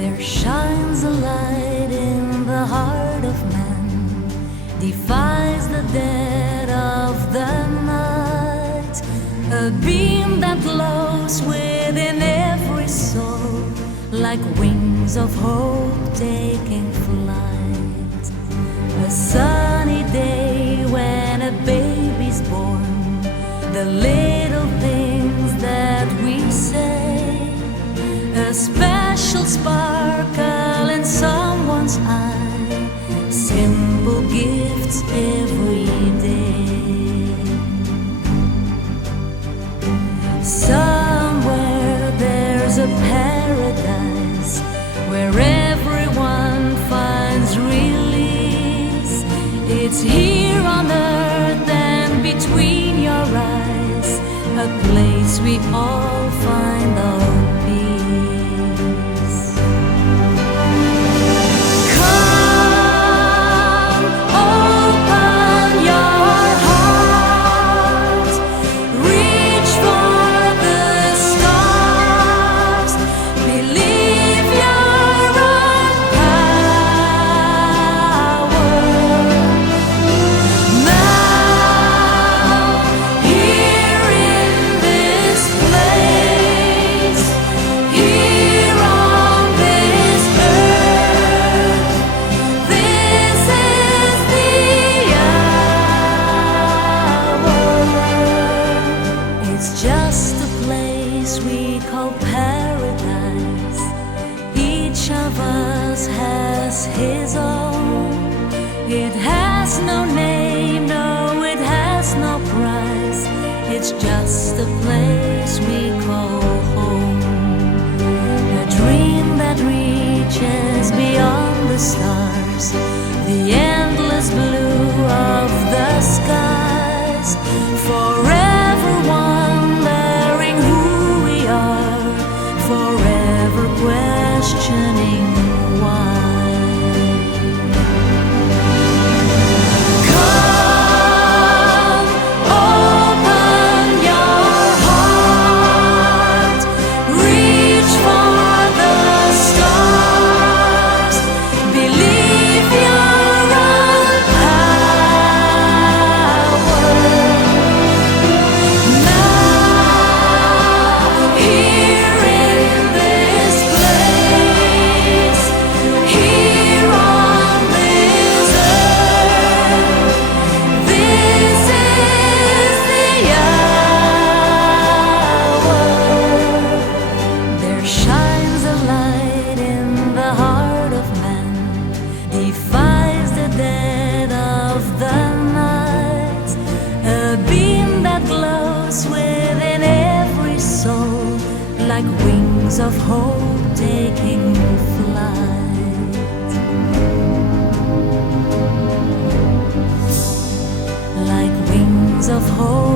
There shines a light in the heart of man, defies the dead of the night, a beam that glows within every soul, like wings of hope taking flight. A sunny day when a baby's born, the little things that we say, a special sparkle in someone's eye, simple gifts every day. Somewhere there's a paradise where everyone finds release. It's here on earth and between your eyes, a place we all find our peace. Come, open your heart, reach for the stars, believe your own power. Now, here in this place, here on this earth, this is the hour. It's just a place we call paradise. Each of us has his own. It has no name, no, it has no price. It's just a place we call home. A dream that reaches beyond the stars, the endless blue of the skies. Forever wondering who we are, forever questioning why. Come, open your heart, reach for the stars, believe your own power. Now, here in this place, here on this earth, this is the hour. There shines a light in the heart of man, defies the dead of the night, a beam that glows within every soul, like wings of hope taking flight. Like wings of hope